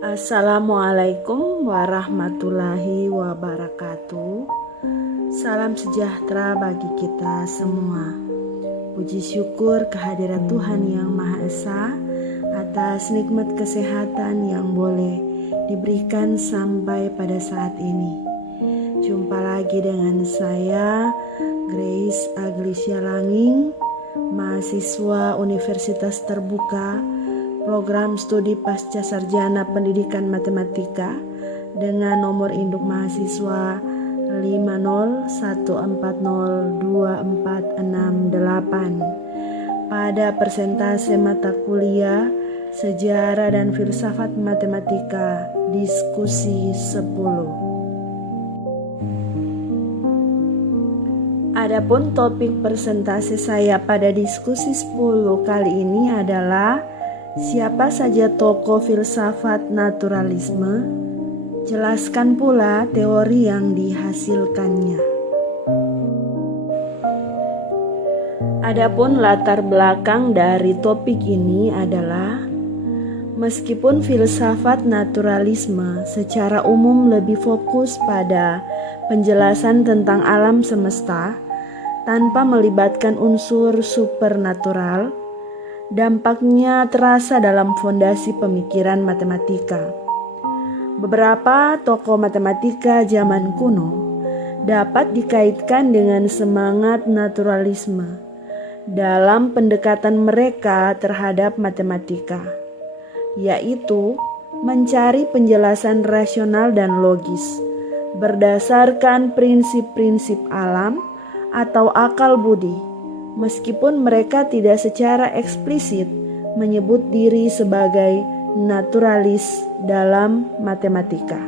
Assalamualaikum warahmatullahi wabarakatuh. Salam sejahtera bagi kita semua. Puji syukur kehadiran Tuhan Yang Maha Esa atas nikmat kesehatan yang boleh diberikan sampai pada saat ini. Jumpa lagi dengan saya, Grace Aglisya Langing, mahasiswa Universitas Terbuka Program Studi Pasca Sarjana Pendidikan Matematika dengan nomor induk mahasiswa 501402468 pada persentase mata kuliah Sejarah dan Filsafat Matematika Diskusi 10. Adapun topik persentase saya pada diskusi 10 kali ini adalah siapa saja tokoh filsafat naturalisme? Jelaskan pula teori yang dihasilkannya. Adapun latar belakang dari topik ini adalah meskipun filsafat naturalisme secara umum lebih fokus pada penjelasan tentang alam semesta tanpa melibatkan unsur supernatural, dampaknya terasa dalam fondasi pemikiran matematika. Beberapa tokoh matematika zaman kuno dapat dikaitkan dengan semangat naturalisme dalam pendekatan mereka terhadap matematika, yaitu mencari penjelasan rasional dan logis berdasarkan prinsip-prinsip alam atau akal budi. Meskipun mereka tidak secara eksplisit menyebut diri sebagai naturalis dalam matematika.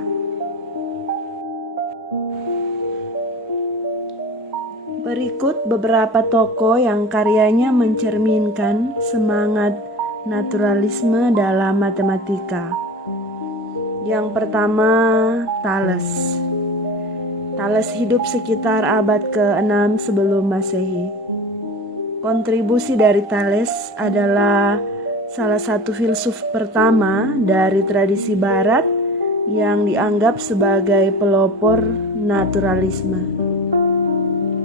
Berikut beberapa tokoh yang karyanya mencerminkan semangat naturalisme dalam matematika. Yang pertama, Thales. Thales hidup sekitar abad ke-6 sebelum Masehi. Kontribusi dari Thales adalah salah satu filsuf pertama dari tradisi barat yang dianggap sebagai pelopor naturalisme.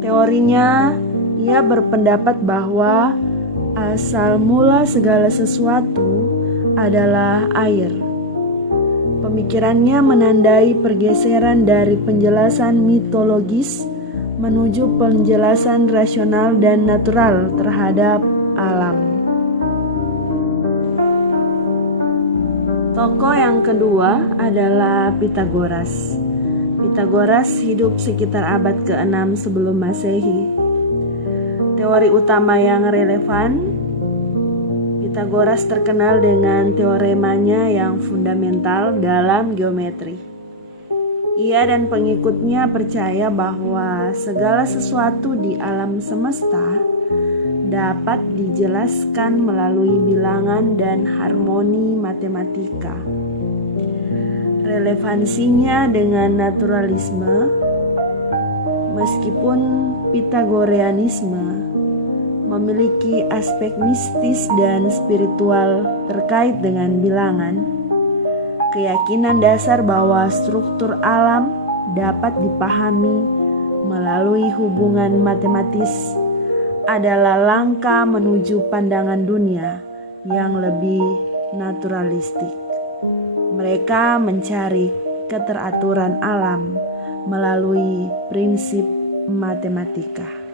Teorinya, ia berpendapat bahwa asal mula segala sesuatu adalah air. Pemikirannya menandai pergeseran dari penjelasan mitologis menuju penjelasan rasional dan natural terhadap alam. Tokoh yang kedua adalah Pythagoras. Pythagoras hidup sekitar abad ke-6 sebelum Masehi. Teori utama yang relevan, Pythagoras terkenal dengan teoremanya yang fundamental dalam geometri. Ia dan pengikutnya percaya bahwa segala sesuatu di alam semesta dapat dijelaskan melalui bilangan dan harmoni matematika. Relevansinya dengan naturalisme, meskipun Pythagoreanisme memiliki aspek mistis dan spiritual terkait dengan bilangan, keyakinan dasar bahwa struktur alam dapat dipahami melalui hubungan matematis adalah langkah menuju pandangan dunia yang lebih naturalistik. Mereka mencari keteraturan alam melalui prinsip matematika.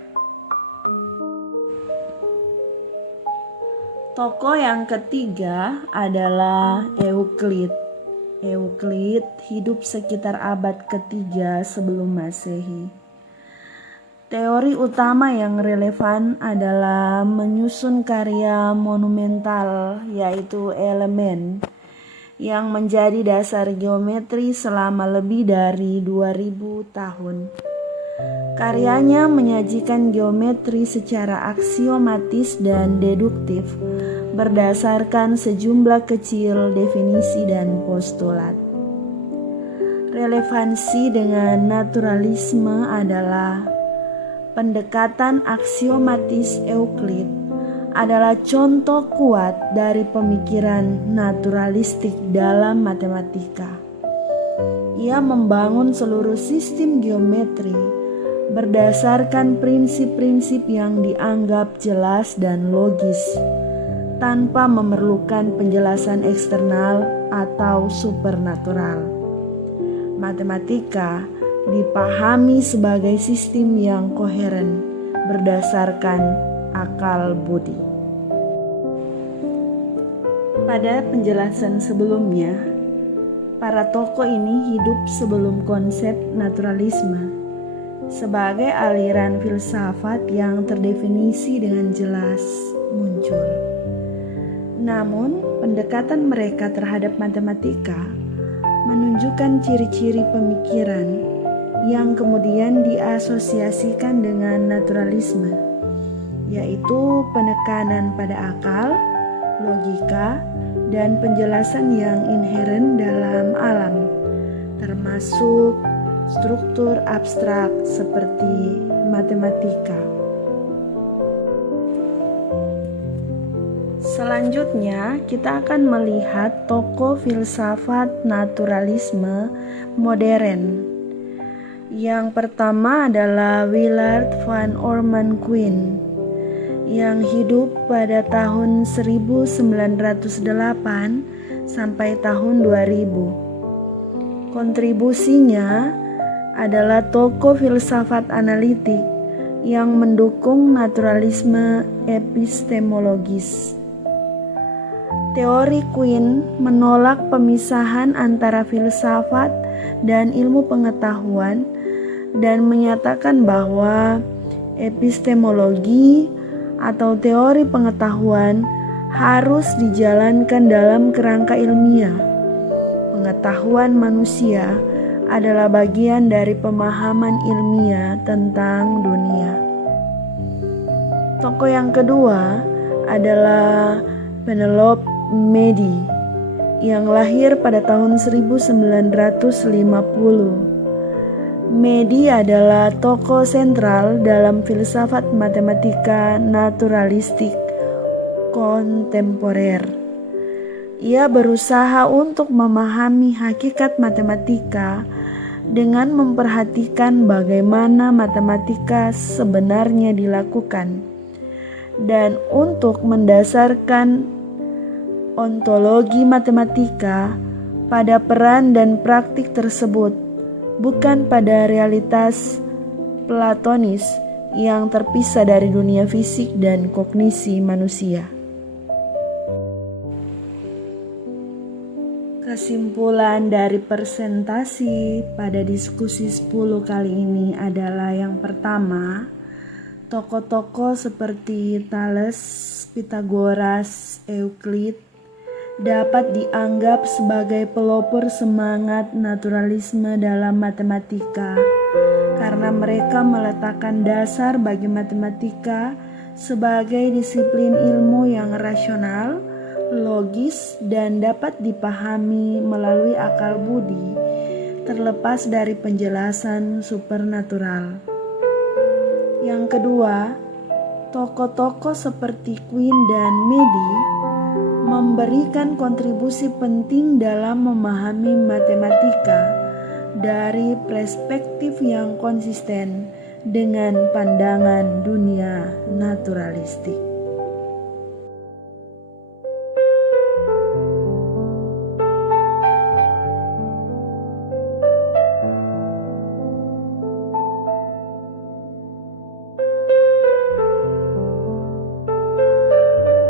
Tokoh yang ketiga adalah Euclid. Euclid hidup sekitar abad ke-3 sebelum Masehi. Teori utama yang relevan adalah menyusun karya monumental, yaitu elemen, yang menjadi dasar geometri selama lebih dari 2000 tahun. Karyanya menyajikan geometri secara aksiomatis dan deduktif berdasarkan sejumlah kecil definisi dan postulat. Relevansi dengan naturalisme adalah pendekatan aksiomatis Euclid adalah contoh kuat dari pemikiran naturalistik dalam matematika. Ia membangun seluruh sistem geometri berdasarkan prinsip-prinsip yang dianggap jelas dan logis, tanpa memerlukan penjelasan eksternal atau supernatural. Matematika dipahami sebagai sistem yang koheren berdasarkan akal budi. Pada penjelasan sebelumnya, para tokoh ini hidup sebelum konsep naturalisme sebagai aliran filsafat yang terdefinisi dengan jelas muncul. Namun, pendekatan mereka terhadap matematika menunjukkan ciri-ciri pemikiran yang kemudian diasosiasikan dengan naturalisme, yaitu penekanan pada akal, logika, dan penjelasan yang inheren dalam alam, termasuk struktur abstrak seperti matematika. Selanjutnya, kita akan melihat tokoh filsafat naturalisme modern. Yang pertama adalah Willard van Orman Quine yang hidup pada tahun 1908 sampai tahun 2000. Kontribusinya adalah tokoh filsafat analitik yang mendukung naturalisme epistemologis. Teori Quine menolak pemisahan antara filsafat dan ilmu pengetahuan dan menyatakan bahwa epistemologi atau teori pengetahuan harus dijalankan dalam kerangka ilmiah. Pengetahuan manusia adalah bagian dari pemahaman ilmiah tentang dunia. Tokoh yang kedua adalah Penelope Medi yang lahir pada tahun 1950. Medi adalah tokoh sentral dalam filsafat matematika naturalistik kontemporer. Ia berusaha untuk memahami hakikat matematika dengan memperhatikan bagaimana matematika sebenarnya dilakukan, dan untuk mendasarkan ontologi matematika pada peran dan praktik tersebut, bukan pada realitas platonis yang terpisah dari dunia fisik dan kognisi manusia. Kesimpulan dari presentasi pada diskusi 10 kali ini adalah yang pertama, tokoh-tokoh seperti Thales, Pythagoras, Euclid dapat dianggap sebagai pelopor semangat naturalisme dalam matematika karena mereka meletakkan dasar bagi matematika sebagai disiplin ilmu yang rasional, logis, dan dapat dipahami melalui akal budi, terlepas dari penjelasan supernatural. Yang kedua, tokoh-tokoh seperti Quine dan Medi memberikan kontribusi penting dalam memahami matematika dari perspektif yang konsisten dengan pandangan dunia naturalistik.